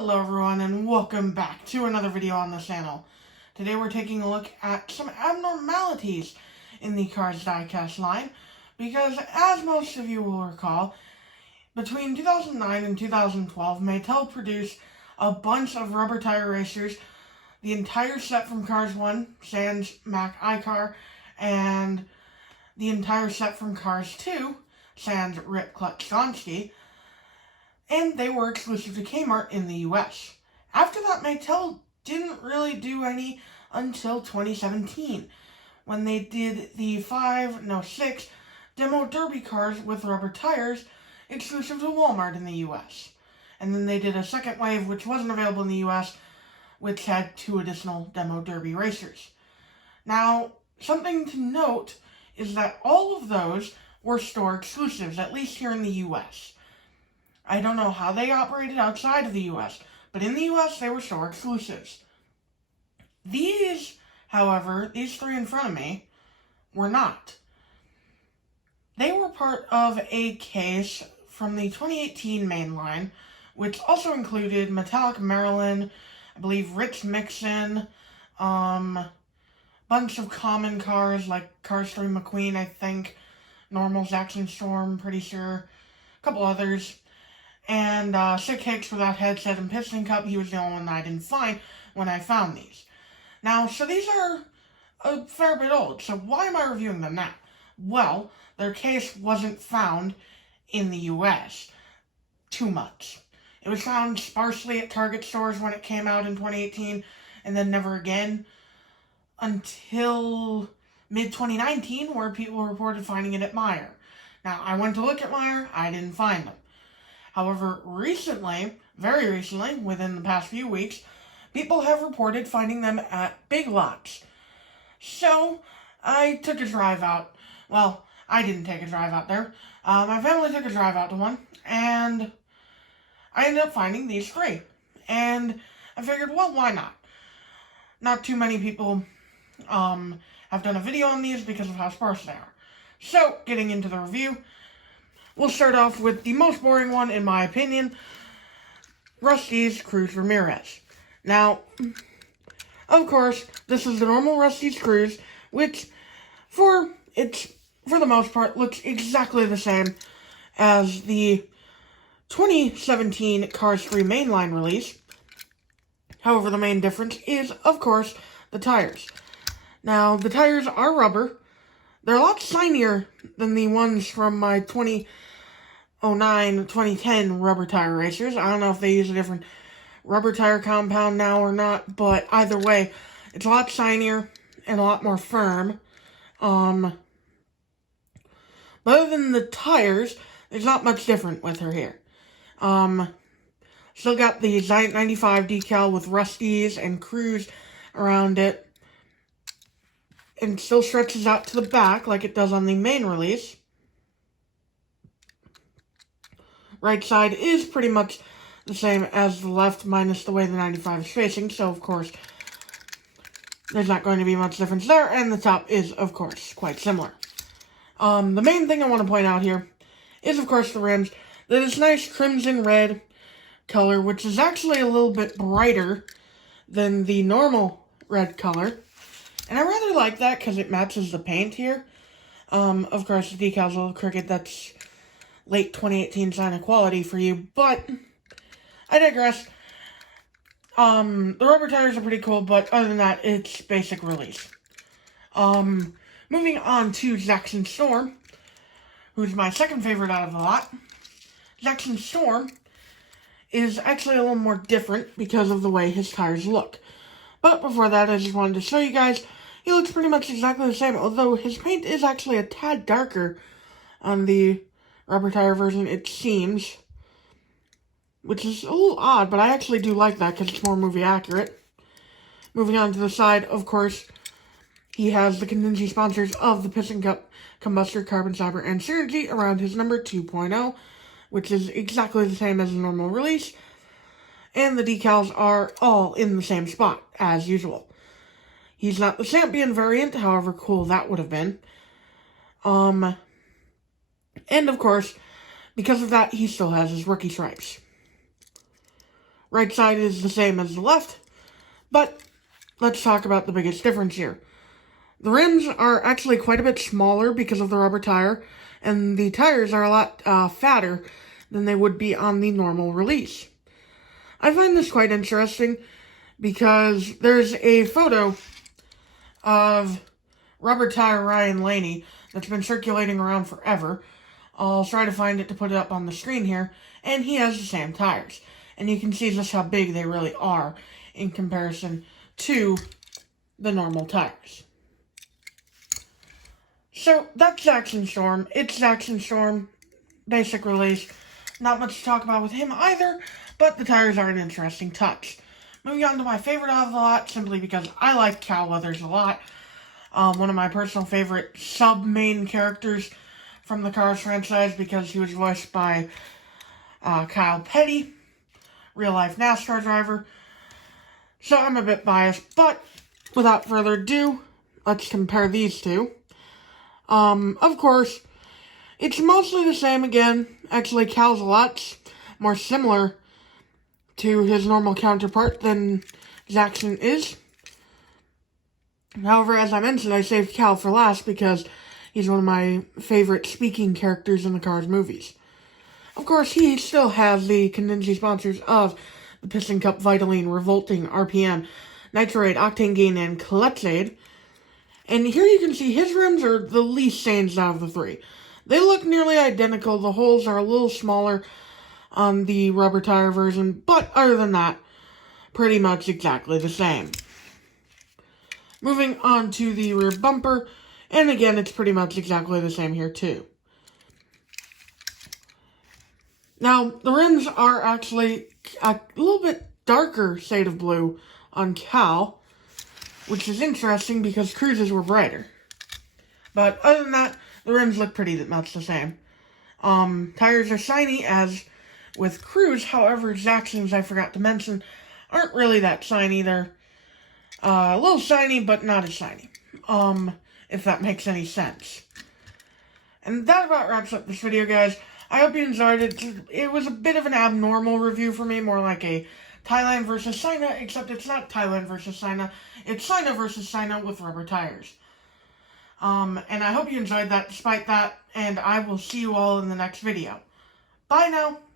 Hello everyone and welcome back to another video on the channel. Today we're taking a look at some abnormalities in the Cars diecast line because, as most of you will recall, between 2009 and 2012 Mattel produced a bunch of rubber tire racers, the entire set from Cars 1, Sans Mac iCar, and the entire set from Cars 2, Sans Rip Clutch Gonski, and they were exclusive to Kmart in the US. After that, Mattel didn't really do any until 2017, when they did the 6 demo derby cars with rubber tires exclusive to Walmart in the US. And then they did a second wave, which wasn't available in the US, which had 2 additional demo derby racers. Now, something to note is that all of those were store exclusives, at least here in the US. I don't know how they operated outside of the US, but in the US they were store exclusives. These, however, these 3 in front of me, were not. They were part of a case from the 2018 main line, which also included Metallic Maryland, I believe Rich Mixon, bunch of common cars like Cars 3 McQueen, I think, normal Zac Sandstorm, pretty sure, a couple others. And Sick Hicks without headset and Piston Cup, he was the only one that I didn't find when I found these. Now, so these are a fair bit old, so why am I reviewing them now? Well, their case wasn't found in the US too much. It was found sparsely at Target stores when it came out in 2018, and then never again until mid-2019, where people reported finding it at Meijer. Now, I went to look at Meijer, I didn't find them. However, recently, very recently, within the past few weeks, people have reported finding them at Big Lots. So, I took a drive out. Well, I didn't take a drive out there. My family took a drive out to one, and I ended up finding these 3. And I figured, well, why not? Not too many people have done a video on these because of how sparse they are. So, getting into the review, we'll start off with the most boring one, in my opinion, Rusty's Cruz Ramirez. Now, of course, this is the normal Rusty's Cruz, which, for the most part, looks exactly the same as the 2017 Cars 3 mainline release. However, the main difference is, of course, the tires. Now, the tires are rubber. They're a lot shinier than the ones from my 2010 rubber tire racers. I don't know if they use a different rubber tire compound now or not, but either way, it's a lot shinier and a lot more firm. But other than the tires, there's not much different with her here. Still got the Giant 95 decal with Rusty's and Cruz around it, and still stretches out to the back like it does on the main release. Right side is pretty much the same as the left, minus the way the 95 is facing, so of course there's not going to be much difference there, and the top is, of course, quite similar. The main thing I want to point out here is, of course, the rims. This nice crimson red color, which is actually a little bit brighter than the normal red color. And I rather like that because it matches the paint here. Of course, the decal's a little crooked. That's late 2018 sign of quality for you. But I digress. The rubber tires are pretty cool, but other than that, it's basic release. Moving on to Zac Sandstorm, who's my second favorite out of the lot. Zac Sandstorm is actually a little more different because of the way his tires look. But before that, I just wanted to show you guys, he looks pretty much exactly the same, although his paint is actually a tad darker on the rubber tire version, it seems. Which is a little odd, but I actually do like that because it's more movie accurate. Moving on to the side, of course, he has the contingency sponsors of the Piston Cup, Combustor, Carbon Fiber, and Synergy around his number 2.0, which is exactly the same as the normal release. And the decals are all in the same spot, as usual. He's not the Champion variant, however cool that would have been. And of course, because of that, he still has his rookie stripes. Right side is the same as the left, but let's talk about the biggest difference here. The rims are actually quite a bit smaller because of the rubber tire, and the tires are a lot fatter than they would be on the normal release. I find this quite interesting because there's a photo of Rubber Tire Ryan Laney that's been circulating around forever. I'll try to find it to put it up on the screen here, and he has the same tires. And you can see just how big they really are in comparison to the normal tires. So, that's Zac Sandstorm. It's Zac Sandstorm, basic release. Not much to talk about with him either, but the tires are an interesting touch. Moving on to my favorite out of the lot, simply because I like Cal Weathers a lot. One of my personal favorite sub-main characters from the Cars franchise, because he was voiced by Kyle Petty, real-life NASCAR driver. So I'm a bit biased, but without further ado, let's compare these two. Of course, it's mostly the same again. Actually, Cal's a lot more similar to his normal counterpart than Zaxxon is. However, as I mentioned, I saved Cal for last because he's one of my favorite speaking characters in the Cars movies. Of course, he still has the contingency sponsors of the Piston Cup, Vitaline, Revolting, RPM, Nitro Aid, Octane Gain, and Clutch Aid. And here you can see his rims are the least changed out of the three. They look nearly identical. The holes are a little smaller on the rubber tire version, but other than that, pretty much exactly the same. Moving on to the rear bumper, and again, it's pretty much exactly the same here too. Now, the rims are actually a little bit darker shade of blue on Cal, which is interesting because Cruz's were brighter. But other than that, the rims look pretty much the same. Tires are shiny as with Cruz, however, Zaxxon's, I forgot to mention, aren't really that shiny. They're a little shiny, but not as shiny. If that makes any sense. And that about wraps up this video, guys. I hope you enjoyed it. It was a bit of an abnormal review for me, more like a Thailand versus China, except it's not Thailand versus China. It's China versus China with rubber tires. And I hope you enjoyed that despite that, and I will see you all in the next video. Bye now!